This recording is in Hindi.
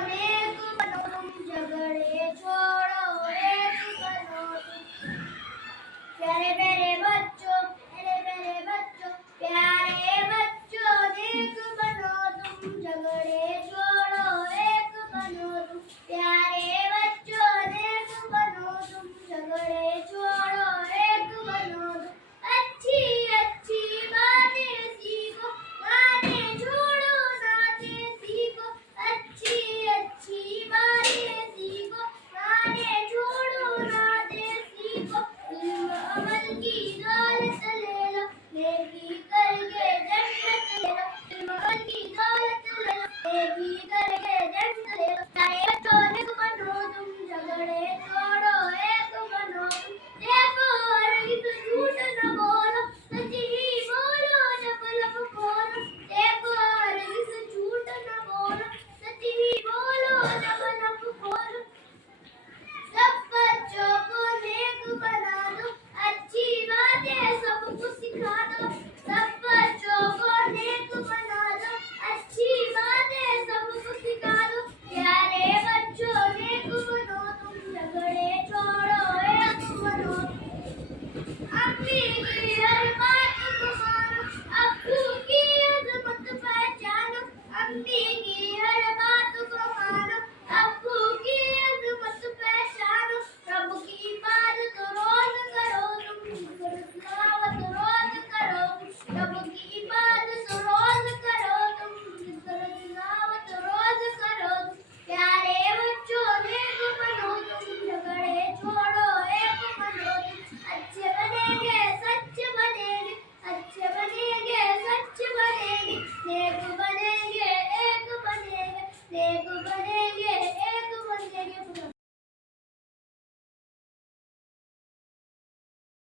नेक बनो तुम झगड़े छोड़ो एक बनो तुम। प्यारे प्यारे बच्चों, प्यारे प्यारे बच्चों, प्यारे बच्चों नेक बनो तुम झगड़े छोड़ो एक बनो तुम। प्यारे बच्चों नेक बनो तुम झगड़े छोड़ो एक बनो तुम। अच्छी अच्छी बातें सीखो, गाने छोड़ो नाचे सीखो। अच्छी अच्छी बातें सीखो, गाने छोड़ो नाचे सीखो। इल्म अमल की दौलत ले लो, नेकी करके जन्नत ले लो। इल्म अमल की दौलत ले लो, नेकी करके जन्नत ले लो। प्यारे बच्चों नेक बनो तुम झगड़े छोड़ो एक बनो तुम। देखो हरगिज़ झूठ न बोलो, सच ही बोलो जब लब खोलो। देखो हरगिज़ झूठ न बोलो, सच ही बोलो जब